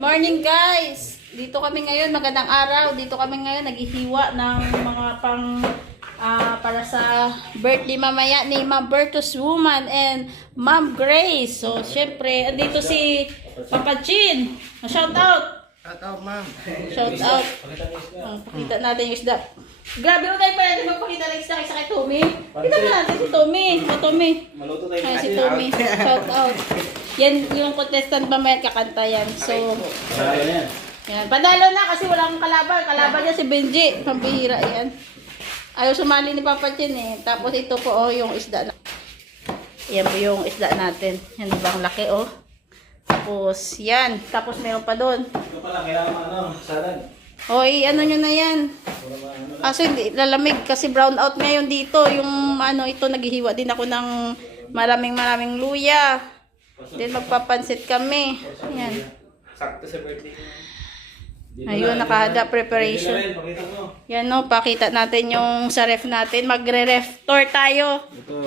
Morning guys! Dito kami ngayon, magandang araw. Dito kami ngayon naghihiwa ng mga para sa birthday mamaya ni Ma'am Bertus Woman and Ma'am Grace. So, syempre, andito si Papa Chin. Shout out! Shout out, ma'am. Shout out. Pakita natin yung isda. Grabe mo tayo pala natin magpakita ng isda kaysa kay Tommy. Kita mo natin si Tommy. O Tommy. Maluto tayo. Ay, si Tommy. Shout out. Yan yung contestant mamaya kakanta yan. So, yan. Padalo na kasi wala akong kalaban. Kalaban niya si Benji. Pambihira yan. Ayaw sumali ni Papa Chin eh. Tapos ito po oh, yung isda na. Yan po yung isda natin. Yan diba ang laki oh. Tapos yan. Tapos meron pa doon. Ito pala, kailangan salad. Hoy, ano nyo na yan? Aso hindi, lalamig kasi brown out ngayon dito. Yung ano, ito naghihiwa din ako ng maraming luya. Then magpapansit kami. Yan. Sakto sa birthday ko. Ayun, nakahanda preparation. Yan no, pakita natin yung sa ref natin. Magre-ref tour tayo.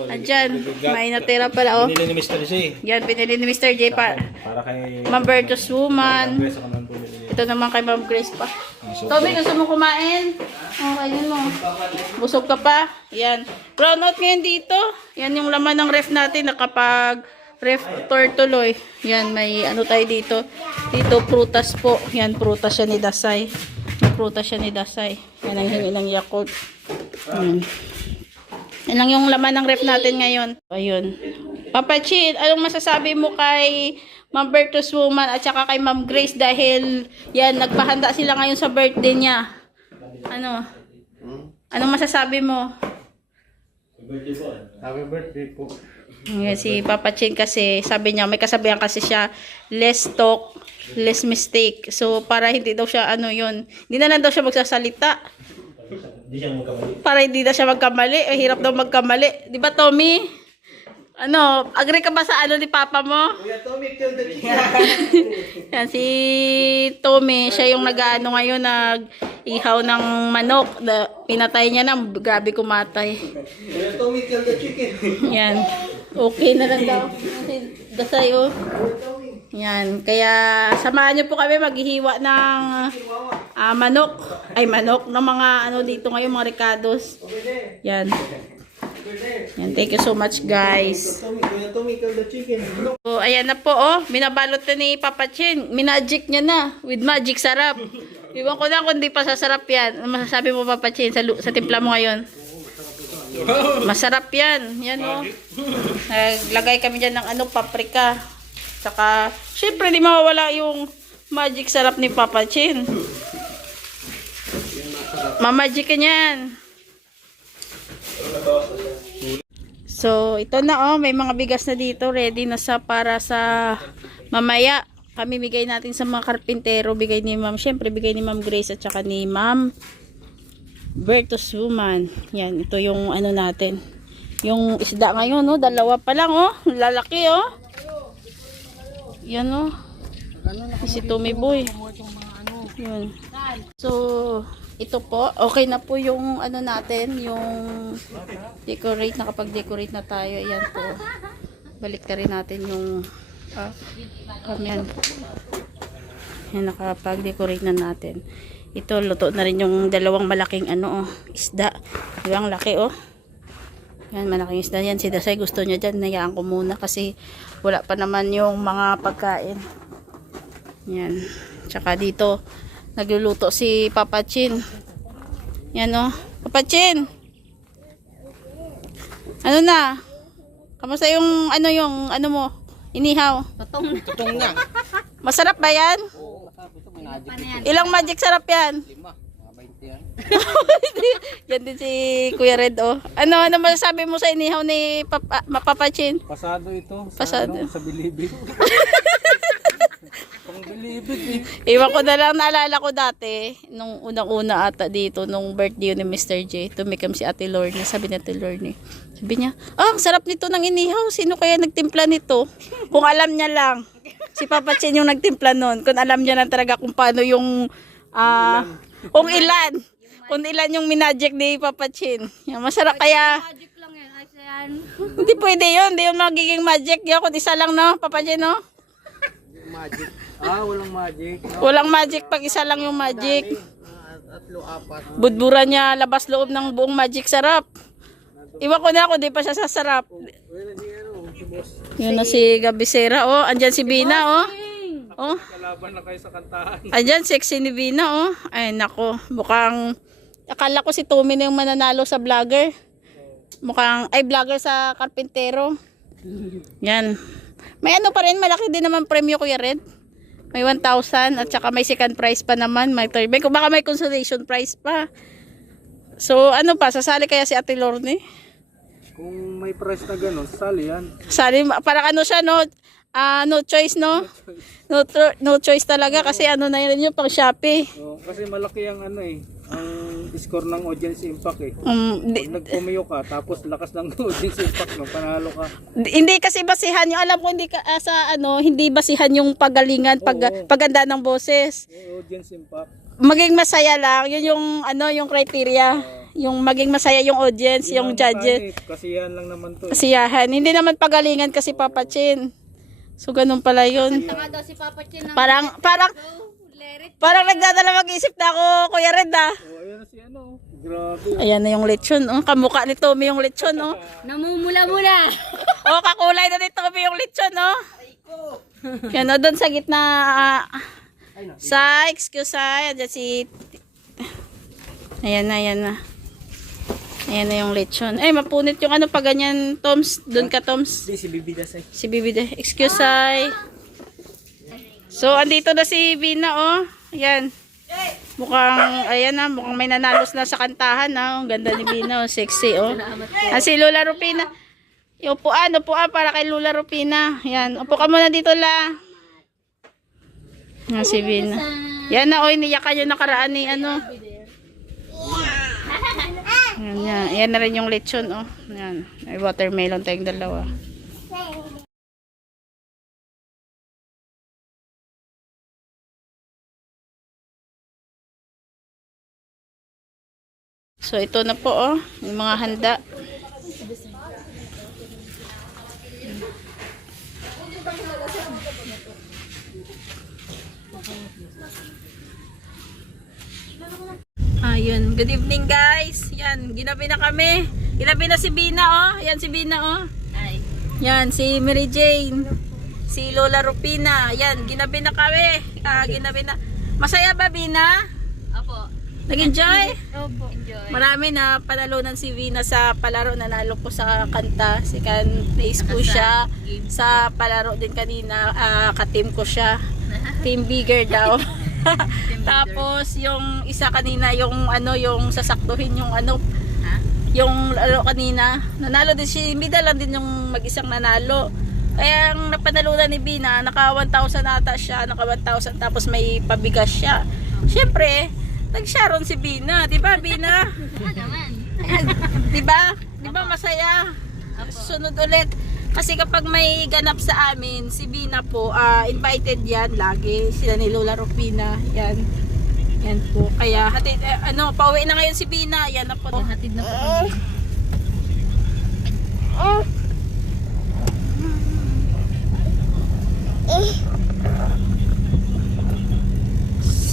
Andyan, may natira pala oh. Binili ni Mr. J. Yan, pinili ni Mr. J para kay Ma'am Bertus Woman. Ito naman kay Ma'am Grace pa. Tommy, gusto mo kumain? Okay, yun mo. Busog ka pa? Yan. Brown out ngayon dito. Yan yung laman ng ref natin. Nakapag-ref tour tuloy. Yan, may ano tayo dito. Dito, prutas po. Yan, prutas siya ni Dasay. May prutas siya ni Dasay. Yan ang hingi ng Yakult. Yan lang yung laman ng ref natin ngayon. Ayun. Papa Chin, anong masasabi mo kay Ma'am Bertus Woman at saka kay Ma'am Grace dahil yan, nagpahanda sila ngayon sa birthday niya. Ano? Anong masasabi mo? Happy birthday po. Yan, si Papa Chin kasi sabi niya, may kasabihan kasi siya, less talk, less mistake. So, para hindi daw siya, ano yun, hindi na lang daw siya magsasalita. Hindi siya magkamali. Para hindi na siya magkamali. Hirap daw magkamali. Di ba, Tommy? Ano, agree ka ba sa ano ni Papa mo? Kuya Tommy, kill the chicken. Yan, si Tommy, siya yung nag-ano ngayon, nag-ihaw ng manok. Pinatay niya na, grabe kumatay. Kuya Tommy, kill the chicken. Yan, okay na lang daw. Kasi Dasay oh. Yan, kaya samahan niyo po kami maghihiwa ng manok. Ay, manok ng mga ano dito ngayon, mga ricados. Yan. Yan, thank you so much guys. Kuya Tommy, kill the chicken. So, ayan na po oh. Minabalot na ni Papa Chin. Minagic niya na. With magic sarap. Iwan ko na kung di pa sasarap yan. Ano masasabi mo Papa Chin sa timpla mo ngayon? Masarap yan. Yan oh. Naglagay kami dyan ng ano, paprika. Saka, syempre di mawawala yung magic sarap ni Papa Chin. Mamagic ka niyan. So, ito na oh, may mga bigas na dito, ready na para sa mamaya. Kami bigay natin sa mga karpintero, bigay ni Ma'am, syempre bigay ni Ma'am Grace at saka ni Ma'am Bertus Woman. Yan, ito yung ano natin. Yung isda ngayon, no, dalawa pa lang oh, lalaki oh. Yan oh. Si Tommy Boy. Yun. So, ito po, okay na po yung ano natin, yung decorate, nakapag-decorate na tayo. Ayan po. Balik na rin natin yung yan. Yan, nakapag-decorate na natin. Ito, luto na rin yung dalawang malaking ano, isda. Diba, ang laki oh. Yan, malaking isda yan. Si Dasay gusto niya dyan. Nayaan ko muna kasi wala pa naman yung mga pagkain. Yan. Tsaka dito, nagluluto si Papa Chin. Yan o. Papa Chin! Ano na? Kamusta yung ano mo? Inihaw? Tutong na. Masarap ba yan? Ilang magic sarap yan? 20 yan. Yan din si Kuya Red oh. Ano masasabi mo sa inihaw ni Papa Chin? Pasado ito. Pasado. Sa bilibid. Iwan ko na lang, naalala ko dati, nung unang-una ata dito, nung birthday ni Mr. J, tumikam si Ate Lorne, sabi ni Ate Lorne, sabi niya, ang sarap nito ng inihaw, sino kaya nagtimpla nito? Kung alam niya lang, si Papa Chin yung nagtimpla nun, kung alam niya lang talaga kung paano yung, kung ilan yung minagic ni Papa Chin. Yan, masarap kaya, Magic lang yan. hindi pwede yun, hindi yung magiging magic yun, kung isa lang no, Papa Chin no? Magic. Walang magic. No? Walang magic pag isa lang yung magic. Tatlo, apat. Budburan niya labas loob ng buong magic sarap. Iwan ko na ako, di pa siya sasarap. Yun na si Gabisera, oh. Andyan si Bina, oh. Oh. Kalaban na kayo sa kantahan. Andyan, sexy ni Bina, oh. Ay, nako. Mukhang, akala ko si Tommy na yung mananalo sa vlogger. Mukhang, ay, vlogger sa karpintero. Yan. May ano pa rin, malaki din naman premyo, Kuya Red. May 1,000 at saka may second prize pa naman. May third. Baka may consolation prize pa. So, ano pa, sasali kaya si Ate Lorne? Kung may price na gano'n, sali yan. Sali, parang ano siya, no? No choice, no? No choice talaga kasi ano na yun yung pang Shopee. Kasi malaki ang ano eh, ang score ng audience impact eh. Pag nagpumiyo ka, tapos lakas ng audience impact, no, panalo ka. Hindi kasi basihan yung alam ko hindi ka sa ano, hindi basihan yung pagalingan, paganda ng boses. Audience impact. Maging masaya lang, yun yung ano, yung criteria. Yung maging masaya yung audience, yung judges. Kasiyahan lang naman to. Kasiyahan. Hindi naman pagalingan kasi Papa Chin. So ganun pala yun. Tanga daw si Papa Chin. Parang nagdadala mag-isip na ako, Kuya Red, ah. Ayan na si ano. Grabe. Ayan na yung lechon, oh. Kamukha ni Tommy yung lechon, oh. Namumula-mula. Oh, kakulay na ni Tommy yung lechon, oh. Yan, oh, doon sa gitna. Sa excuse, ayan si... Ayan na, ayan na. Ayan na yung lechon. Ay, mapunit yung ano pa ganyan, Toms. Doon ka, Toms. Si Bibi Dasay. Si Bibi de. Excuse, ay. So, andito na si Bina, oh. Ayan. Mukhang, ayan na, mukhang may nanalos na sa kantahan, na. Ang ganda ni Bina, oh. Sexy, oh. Si Lola Rupina. Yung upuan para kay Lola Rupina. Ayan, upo ka muna dito, la. Si Bina. Yan na, oh, iniyakan yung nakaraan ni, ano. Ayan, yan na rin yung lechon, oh. Ayan, may watermelon tayong dalawa. So, ito na po, oh, yung mga handa. Ayun, good evening guys. Yan, ginabi na kami. Ginabi na si Bina, oh. Yan si Bina, oh. Ay. Yan, si Mary Jane. Si Lola Rupina. Yan, ginabi na kami. Ginabi na. Masaya ba, Bina? Opo. Nag-enjoy? Opo. Enjoy. Marami na panalunan si Bina sa palaro. Nanalo ko sa kanta. Second place ko siya. Sa palaro din kanina, ka-team ko siya. Team bigger daw. Tapos yung isa kanina yung ano yung sasaktuhin yung ano yung laro kanina nanalo din si Mida lang din yung mag-isang nanalo kaya ang napanalunan ni Bina naka 1,000 ata siya naka 1,000 tapos may pabigas siya syempre nag-sharon si Bina di ba Bina? naman. di ba masaya sunod ulit kasi kapag may ganap sa amin, si Bina po, invited yan lagi. Sila ni Lola Rupina. Yan. Yan po. Kaya, hatid, pauwi na ngayon si Bina. Yan na po. Hatid na po kami.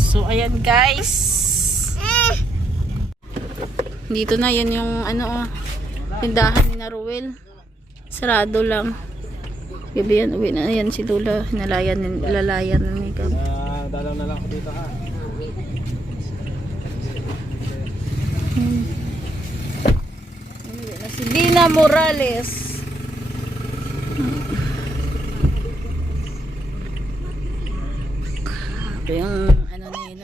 So, ayan guys. Dito na, yan yung, tindahan ni Naruel. Sarado lang. Gabi yan, uwi na yan si Lola. Lalayan na ni Gab. Dalaw na lang ako dito ha. Uwi na si Bina Morales. Ito yung ano na yun.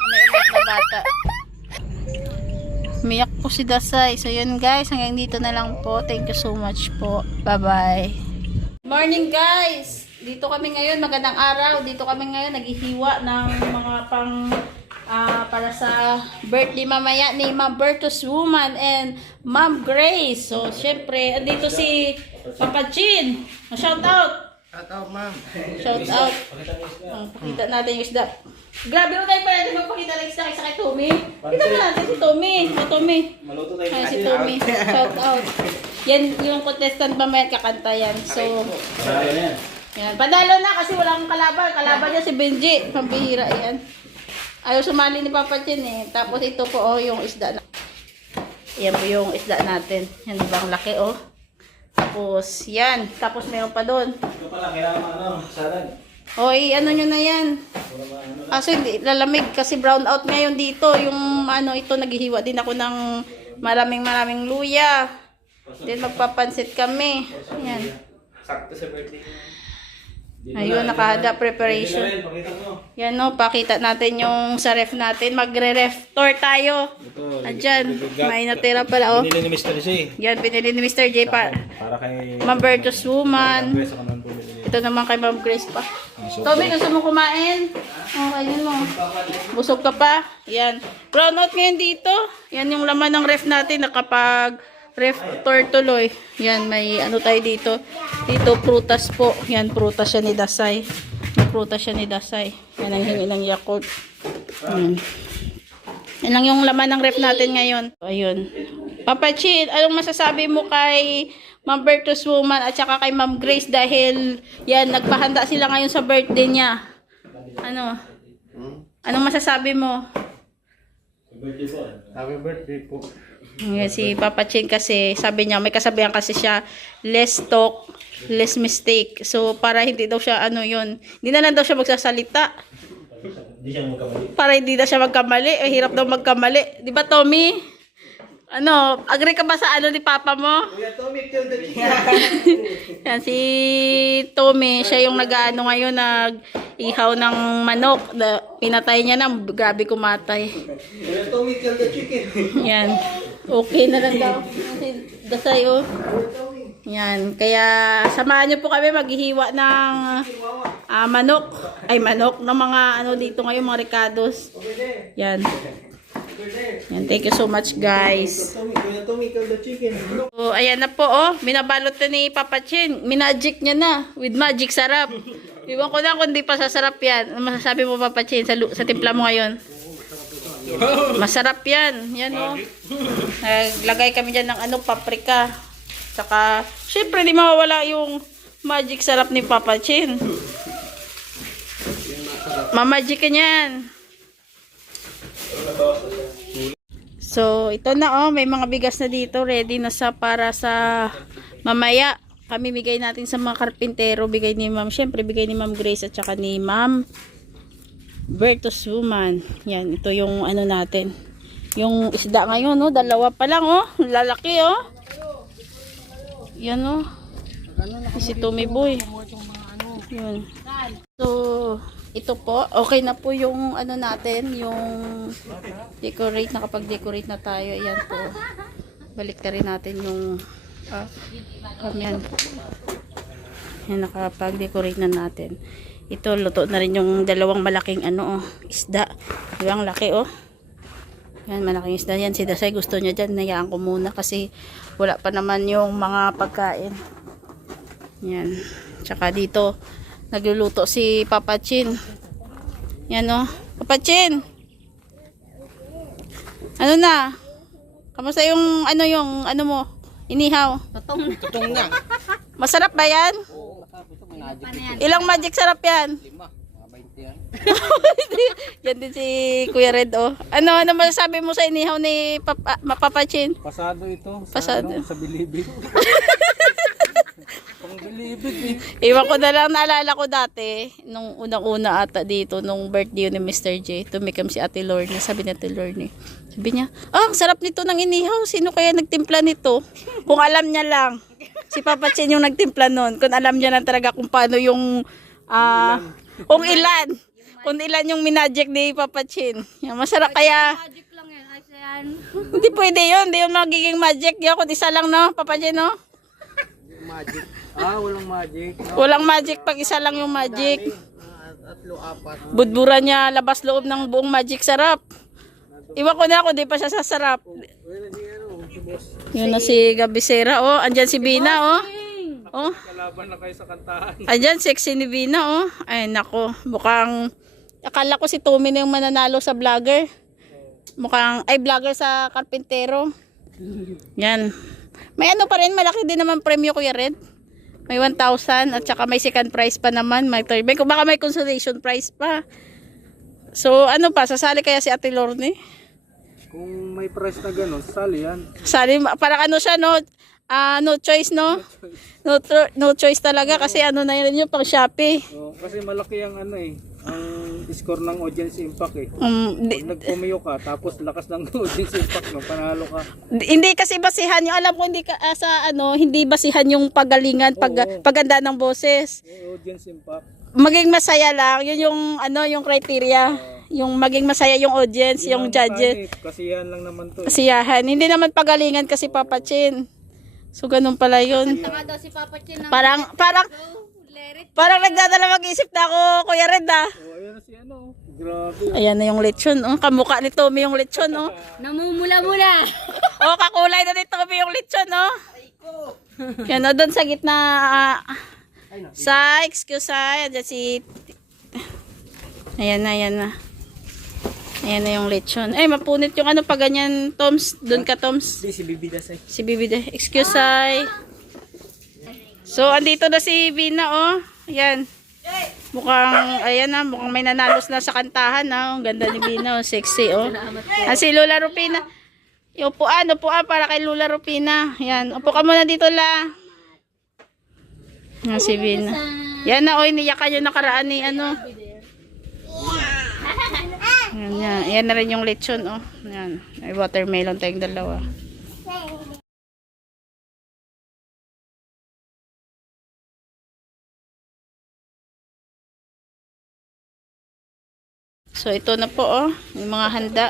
Umiiyak na bata. Umiyak po si Dasay. So yun guys, hanggang dito na lang po. Thank you so much po. Bye bye. Morning guys. Dito kami ngayon, magandang araw. Dito kami ngayon naghihiwa ng mga pang para sa birthday mamaya ni Ma'am Bertus Woman and Ma'am Grace. So syempre, andito si Papa Chin. Shout out. Shout out ma'am. Shout out. Pakita natin yung isda. Grabe mo tayo pala. Magpakita lang isda kaysa kay Tommy. Kita mo natin si Tommy. O Tommy. Maluto tayo. Ay, si Tommy. Shout out. Yan yung contestant mamaya kakanta yan. So, Yan, padalo na kasi wala akong kalaban. Kalaban niya si Benji. Pambihira yan. Ayaw sumali ni Papa Chin eh. Tapos ito po oh, yung isda na. Yan po yung isda natin. Yan diba ang laki oh. Tapos yan. Tapos meron pa doon. Ito pala, kailangan salad. O ano nyo na yan. Aso hindi lalamig kasi brown out ngayon dito. Yung ano ito naghihiwa din ako ng maraming luya. Then magpapansit kami. Yan. Sakto sa birthday. Ayun, nakahanda preparation. Yan no, pakita natin yung sa ref natin. Magre-ref tour tayo. Andyan, may natira pala oh. Binili ni Mr. J. Yan, binili ni Mr. J Para kay Ma'am Bertus Woman. Grace ako naman bumili. Ito naman kay Ma'am Grace pa. Tommy, gusto mo kumain? Oh, kainin mo. Busog ka pa? Yan. Brown out ngayon dito. Yan yung laman ng ref natin. Nakapag ref tour tuloy. Yan, may ano tayo dito. Dito, prutas po. Yan, prutas siya ni Dasay. May prutas siya ni Dasay. Yan ang hingi ng Yakult. Yan lang yung laman ng ref natin ngayon. Ayun. Papa Chin, anong masasabi mo kay Ma'am Bertus Woman at saka kay Ma'am Grace dahil yan, nagpahanda sila ngayon sa birthday niya. Ano? Anong masasabi mo? Happy birthday po. Yan, si Papa Chin kasi sabi niya, may kasabihan kasi siya, less talk, less mistake. So para hindi daw siya ano yun, hindi na lang daw siya magsasalita. Hindi siya magkamali. Para hindi na siya magkamali. Eh, hirap daw magkamali. Di ba, Tommy? Ano, agree ka ba sa ano ni Papa mo? Kuya Tommy, kill the chicken. Yan, si Tommy, siya yung nag-ano ngayon, nag-ihaw ng manok. Pinatay niya na, grabe kumatay. Kuya Tommy, kill the chicken. Yan. Okay na lang daw. Si Dasay, oh. Yan. Kaya, samahan niyo po kami maghihiwa ng manok. Ay, manok. Ng mga ano dito ngayon, mga ricados. Yan. Yan. Thank you so much, guys. Kuya Tommy, kill the chicken. So, ayan na po, oh. Minabalot na ni Papa Chin. Minagic niya na. With magic sarap. Iwan ko na kung di pa sasarap yan. Ano masasabi mo, Papa Chin, sa timpla mo ngayon? Masarap yan. Yan, oh. Naglagay kami dyan ng ano, paprika. Saka, syempre, di mawawala yung magic sarap ni Papa Chin. Mamagic ka niyan. So, ito na oh, may mga bigas na dito, ready na sa para sa mamaya. Kami bigay natin sa mga karpintero, bigay ni Ma'am, syempre bigay ni Ma'am Grace at saka ni Ma'am Bertus Woman. Yan, ito yung ano natin. Yung isda ngayon, no, dalawa pa lang oh, lalaki oh. Yan oh. Si Tommy Boy. Yun. So, ito po, okay na po yung ano natin, yung decorate, nakapag-decorate na tayo. Ayan po. Balik na rin natin yung yan. Yan, nakapag-decorate na natin. Ito, luto na rin yung dalawang malaking ano, isda. Diba, ang laki oh. Yan, malaking isda yan. Si Dasay gusto niya dyan. Nayaan ko muna kasi wala pa naman yung mga pagkain. Yan. Tsaka dito, nagluluto si Papa Chin. Yan o. Papa Chin! Ano na? Kamusta yung ano mo? Inihaw? Tutong na. Masarap ba yan? Ilang magic sarap yan? 20 yan. Yan din si Kuya Red oh. Ano masasabi mo sa inihaw ni Papa Chin? Pasado ito. Pasado. Sa bilibid. Pang bilibid eh. Iwan ko na lang, naalala ko dati, nung unang-una ata dito, nung birthday ni Mr. J, tumikam si Ate Lorne, sabi ni Ate Lorne, sabi niya, ang sarap nito ng inihaw, sino kaya nagtimpla nito? Kung alam niya lang, si Papa Chin yung nagtimpla nun, kung alam niya lang talaga kung paano yung, kung ilan yung minagic ni Papa Chin. Yan, masarap kaya, Magic lang yan. Ayos na yan. hindi pwede yun, hindi yung magiging magic, yun, kung isa lang no, Papa Chin no? Magic. Walang magic. No? Walang magic pag isa lang yung magic. Tatlo, apat. Budbura niya labas loob ng buong magic sarap. Iwan ko na ako, di pa siya sasarap. Yun na si Gabisera, oh. Andyan si Bina, oh. Oh. Kalaban na kayo sa kantahan. Andyan, sexy ni Bina, oh. Ay, nako. Mukhang, akala ko si Tommy na yung mananalo sa vlogger. Mukhang, ay, vlogger sa karpintero. Yan. May ano pa rin, malaki din naman premyo, Kuya Red. May 1,000 at saka may second prize pa naman. May third. May, baka may consolation prize pa. So, ano pa? Sasali kaya si Ate Lorne? Kung may price na gano'n, sali yan. Sali, parang ano siya, no? No choice, no? No choice talaga kasi ano na yun yung pang Shopee. So, kasi malaki ang ano eh, ang score ng audience impact eh. Di- Pag nagpumiyo ka, tapos lakas ng audience impact mo, panalo ka. Hindi kasi basihan yung alam ko hindi ka sa ano hindi basihan yung pagalingan Oo. pagganda ng boses. Yung audience impact. Maging masaya lang yun yung ano yung criteria. Yung maging masaya yung audience, yung judges. Kasiyahan lang naman to eh. Kasiyahan. Hindi naman pagalingan kasi Papa Chin. So ganun pala yun. Tama daw si Papa Chin ng Parang Lerit. parang nagdadala mag-isip na ako, Kuya Red ah. Oh, ayun na si ano. Grabe. Ayan na yung lechon, oh. Kamukha ni Tommy yung lechon, oh. Namumula-mula. Oh, kakulay na ni Tommy yung lechon, oh. Yan, oh, doon sa gitna. Sa excuse, ayan si... Ayan na, ayan na. Ayan na yung lechon. Eh, mapunit yung ano pa ganyan, Toms. Doon ka, Toms. Si Bibi Dasay. Si Bibi de. Excuse, ay. So, andito na si Vina, oh. Ayan. Mukhang, ayan na, mukhang may nanalos na sa kantahan, ah. Ang ganda ni Vina, oh. Sexy, oh. Ah, si Lola Rupina. Yung upuan para kay Lola Rupina. Ayan, upo ka muna dito, la. Ah, si Vina. Yan na, oh, iniyakan yung nakaraan ni, ano. Ayan, yan. Ayan na rin yung lechon, oh. Ayan. May watermelon tayong dalawa. So, ito na po, oh. Yung mga handa.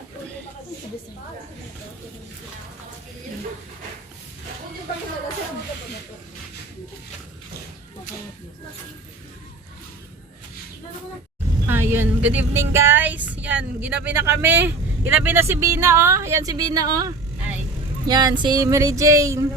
Ayun. Good evening, guys. Yan. Ginabi na kami. Ginabi na si Bina, oh. Yan si Bina, oh. Ay. Yan. Si Mary Jane.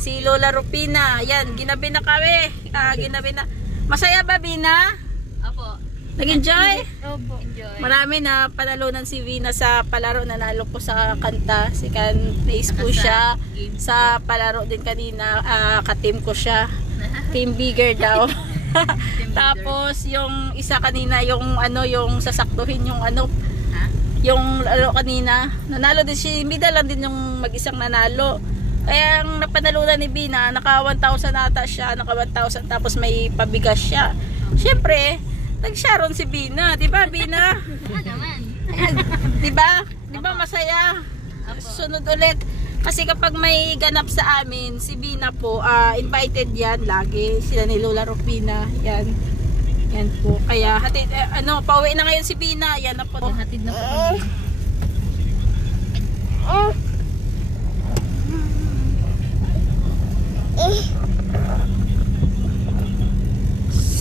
Si Lola Rupina. Yan. Ginabi na kami. Ginabi na. Masaya ba, Bina? Opo. Nag-enjoy? Opo. Enjoy. Marami na panalunan si Vina sa palaro. Nanalo po sa kanta. Second place po siya. Sa palaro din kanina. Ka-team ko siya. Team bigger daw. Tapos yung isa kanina yung ano yung sasaktuhin yung ano yung laro kanina. Nanalo din si Mida lang din yung mag-isang nanalo. Kaya ang napanalunan ni Bina, naka 1,000 ata siya, naka 1,000 tapos may pabigas siya. Syempre, nag-sharon si Bina, 'di ba Bina? Naman. 'Di ba? 'Di ba masaya? Sunod ulit. Kasi kapag may ganap sa amin, si Bina po, invited yan lagi. Sila ni Lola Rupina. Yan. Yan po. Kaya, hatid, pauwi na ngayon si Bina. Yan na po. Hatid na po kami.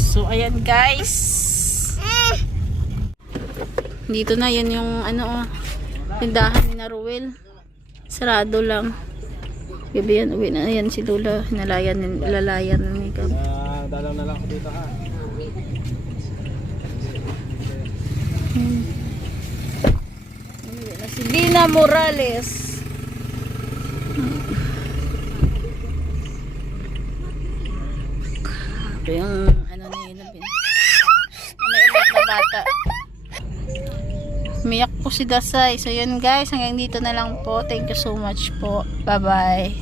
So, ayan guys. Dito na, yan yung tindahan ni Naruel. Sarado lang. Gabi yan, uwi na. Ayan si Lola. Lalayan na ni Gab. Dalaw na lang ako dito ha. Uwi na si Bina Morales. Ito yung ni Bin. May ulit na bata. Umiyak po si Dasay. So yun guys, hanggang dito na lang po. Thank you so much po. Bye bye.